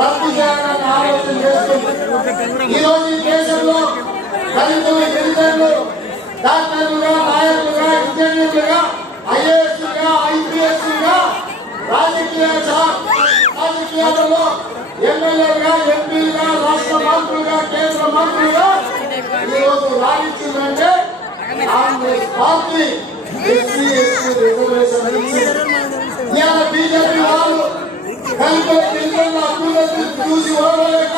రద్దు చేయాలని ఆలోచన చేస్తుంది ఈరోజు ఈ దేశంలో దళితులు గిరిజనులు డాక్టర్లుగా నాయకులుగా ఇంజనీర్లుగా ఐఏఎస్లుగా ఐపీఎస్లుగా రాజకీయ రాజకీయాలలో ఎమ్మెల్యేలుగా ఎంపీలుగా రాష్ట్ర మంత్రులుగా కేంద్ర మంత్రులుగా ఈరోజు రాణించిందంటే Congress party. SC SC reservation ఇచ్చింది. ఇవాళ బీజేపీ వాళ్ళు దళితుల గిరిజనుల అభివృద్ధి చూసి ఓడలేక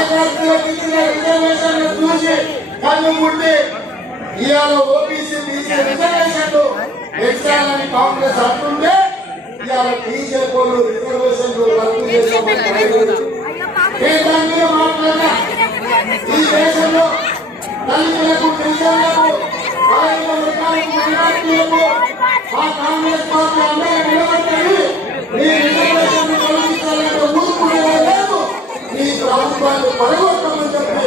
మైనార్టీలకు ఇచ్చిన రిజర్వేషన్ చూసి కళ్ళు ముట్టి ఇవాళ ఓబీసీ బీసీ రిజర్వేషన్లు పెంచాలని కాంగ్రెస్ అంటుంటే ఇవాళ బీజేపీ రిజర్వేషన్లు రద్దు మాట్లాడినా ఈ దేశంలో దళితులకు గిరిజనులకు మైనార్టీలకు ఆ కాంగ్రెస్ పార్టీ అందరూ రిజర్వేషన్ తొలగించాలంటే ఊరుకునే లేదు ఈ ప్రభుత్వాన్ని పడగొట్టమని చెప్పి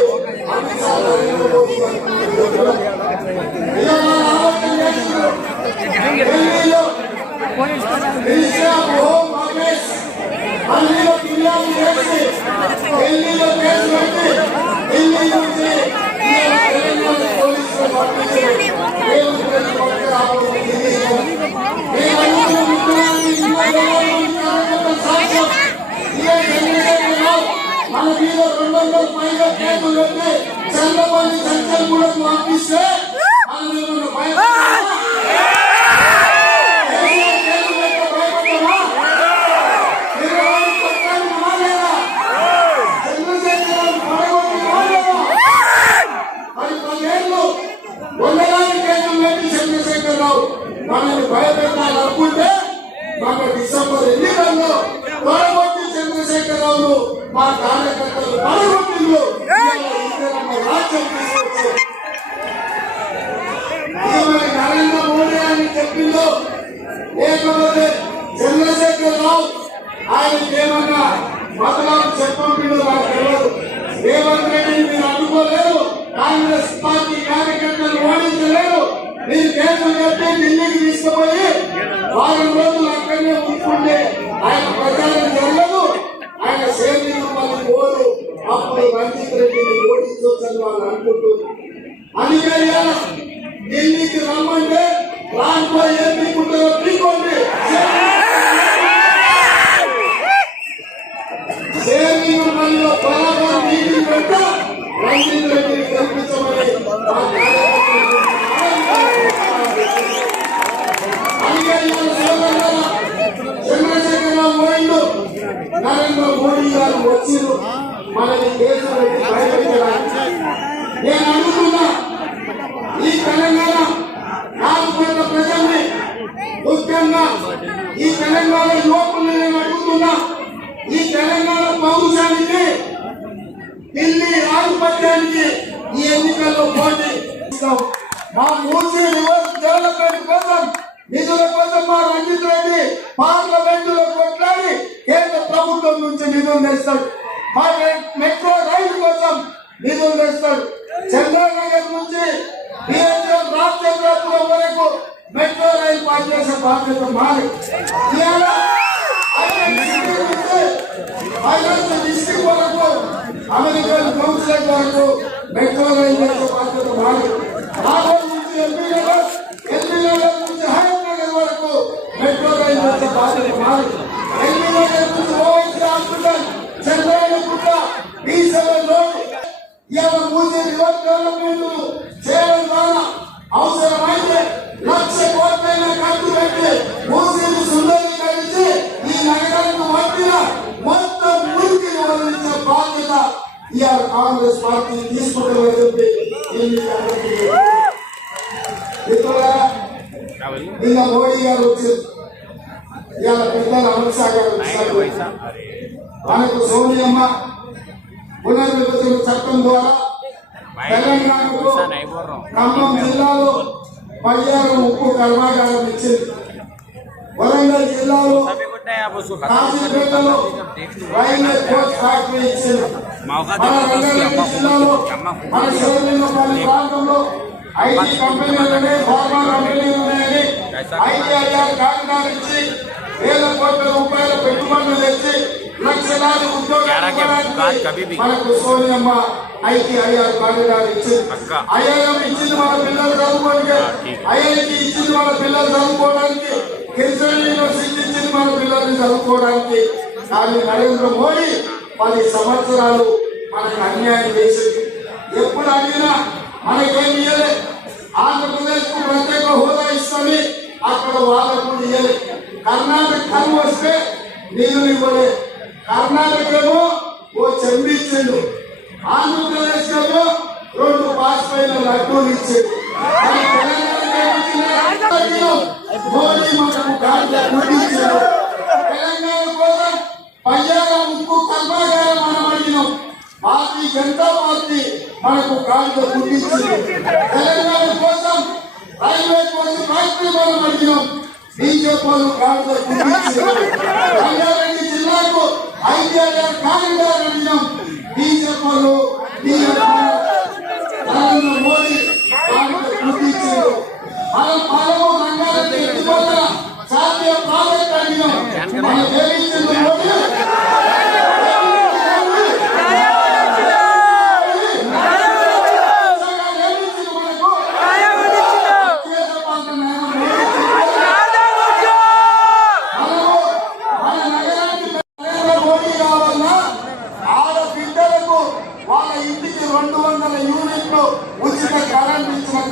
అమిత్ షా నరేంద్ర మోదీ గారు చెప్పారు. ఇవాళ ఆలోచన చేస్తున్నారు. ఢిల్లీలో మినిస్టర్ ఆఫ్ హోమ్ అఫేర్స్ ఢిల్లీలో ఫిర్యాదు చేసి ఢిల్లీలో కేసు పెట్టి ఢిల్లీ నుంచి ఇవాళ తెలంగాణ పోలీసులు పంపించారు. రేవంత్ రెడ్డి పక్కన రావడం ఢిల్లీలో. మేము అనుకున్న ముఖ్యమంత్రి ఇంద్రబాబు నాయుడు సాక్ష్యం. ఇదే చంద్రశేఖర్ మన మీద రెండు వందల పైగా కేసులు పెట్టి చంద్రబాబు సంఖ్యలు కూడా పంపిస్తే మనల్ని భయపెట్టాలనుకుంటే మన డిసెంబర్ ఎన్నికల్లో పడగొట్టి చంద్రశేఖర్ రావును మా కార్యకర్తలు ఇందిరమ్మ రాజ్యం నరేంద్ర మోడీ అని చెప్పిందో లేకపోతే చంద్రశేఖర్ రావు ఆయనకి ఏమన్నా బదలాలు చెప్పండి నాకు తెలియదు రేవంత్ రెడ్డిని మీరు అనుకోలేరు. కాంగ్రెస్ పార్టీ కార్యకర్తలు ఓడించలేరు. మీరు కేసులు కట్టి ఢిల్లీకి తీసుకుపోయి వారం రోజులు అక్కడనే ఉంటుండే ఓడించవచ్చని వాళ్ళు అనుకుంటున్నారు అందుకని ఢిల్లీకి రమ్మంటే రాకపోయి ఏం పీకుంటారో పీకోండి సేవింగ్ మనలో బరాబర్ మీటింగ్ పెట్ట రంజిత్ రెడ్డిని కల్పించమని చంద్రశేఖరరావు నరేంద్ర మోడీ గారు వచ్చిరు మనకి దేశం పెట్టి భయపెట్టడానికి నేను అనుకున్నా ఈ తెలంగాణ నాలుగు కోట్ల ప్రజల్ని ముఖ్యంగా ఈ తెలంగాణ యువకుల్ని నేను అడుగుతున్నా ఈ తెలంగాణ పౌరుషానికి ఢిల్లీ ఆధిపత్యానికి ఈ ఎన్నికల్లో పోటీ మా మూసీ రివర్స్ డెవలప్మెంట్ కోసం నిధుల కోసం మా రంజిత్ రెడ్డి పార్లమెంటులో కొట్లాడి కేంద్ర ప్రభుత్వం నుంచి నిధులు తెస్తాడు. మా మెట్రో రైలు కోసం నిధులు తెస్తాడు చంద్రనగర్ నుంచి బిఎస్ఎం రామచంద్రపురం వరకు మెట్రో రైలు పనిచేసే బాధ్యత మారి ఇవాళ వరకు అమెరికన్ కౌన్సిల్ వరకు మెట్రో రైలు వేసే బాధ్యత మాది. రాఘవ్ నుంచి ఎంపీ ఇవాళ కాంగ్రెస్ పార్టీ తీసుకుంటుందని చెప్పి నిన్న మోడీ గారు వచ్చారు. ఇవాళ పెద్దలు అమిత్ షా గారు మనకు సోనియమ్మ పునర్విభజన చట్టం ద్వారా తెలంగాణకు ఖమ్మం జిల్లాలో పయ్యారం ఉప్పు కర్మాగారం ఇచ్చింది. వరంగల్ జిల్లాలో है आप उसको खत्म కాశీపేటలో రైల్వే కోచ్ ఫ్యాక్టరీ ఇచ్చింది मौका మన दे రంగారెడ్డి జిల్లాలో మన శివలింగపల్లి ప్రాంతంలో ఐటీ కంపెనీలు ఉన్నాయి ఫార్మా కంపెనీలు ఉన్నాయని ఐటీఐఆర్ కాకినాడ ఇచ్చి వేల కోట్ల రూపాయల పెట్టుబడులు తెచ్చి లక్షలాది ఉద్యోగాలు గ్యారా के बाद कभी भी మనకు సోనియమ్మ ఐటీఐఆర్ కాకినాడ ఇచ్చింది పక్కా. ఐఐఎం ఇచ్చింది మన పిల్లలు చదువుకోవడానికి ఐఐటి ఇచ్చింది మన పిల్లలు చదువుకోవడానికి కిర్సన్ యూనివర్సిటీ ఇచ్చింది మన పిల్లల్ని చదువుకోవడానికి. కానీ నరేంద్ర మోడీ పది సంవత్సరాలు మనకు అన్యాయం చేసింది. ఎప్పుడు అడిగినా మనకేం ఇయ్యలే? ఆంధ్రప్రదేశ్కు ప్రత్యేక హోదా ఇస్తుంది అక్కడ వాళ్ళకు ఇయ్యలే. కర్ణాటక కరువు వస్తే నీళ్ళు ఇవ్వలే. కర్ణాటక ఏమో ఓ చెంబిచ్చిండు ఆంధ్రప్రదేశ్ ఏమో రెండు పాస్పైన లడ్డూలు ఇచ్చిండు. తెలంగాణ తెలంగాణకి మోడీ మనకు గాడిద తెలంగాణ కోసం కర్మాగారం మనం అడిగినాం జనతా పార్టీ మనకు గాడిద గుర్తించింది. తెలంగాణ కోసం రైల్వే కోసం ఫ్యాక్టరీ మనం అడిగినాం. బీజేపీ వాళ్ళు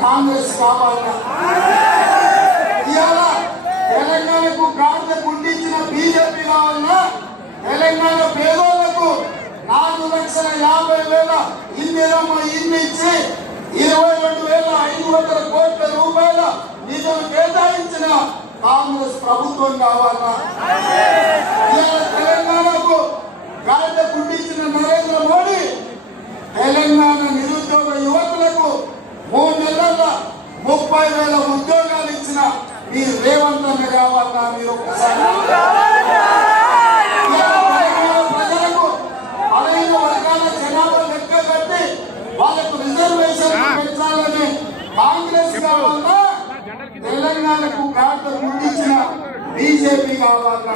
కాంగ్రెస్ కావాలన్నా ఇవాళ తెలంగాణకు గాడిద బీజేపీ కావాలన్నా తెలంగాణ పేదోళ్ళకు నాలుగు లక్షల యాభై వేల ఇందిరమ్మ ఇల్లు ఇచ్చి ఇరవై రెండు వేల ఐదు వందల కోట్ల రూపాయల నిధులు కేటాయించిన కాంగ్రెస్ ప్రభుత్వం కావాలన్నా. తెలంగాణకు గాడిద పుట్టించిన నరేంద్ర మోడీ తెలంగాణ నిరుద్యోగ యువకులకు మూడు నెలల ముప్పై వేల ఉద్యోగాలు ఇచ్చిన ఈ రేవంత్ అన్న కావాలన్నా మీరు ఒకసారి ప్రజలకు వాళ్ళకు రిజర్వేషన్ పెంచాలని కాంగ్రెస్ కావాలన్నా తెలంగాణకు కార్డు గుర్తించిన బీజేపీ కావాలా?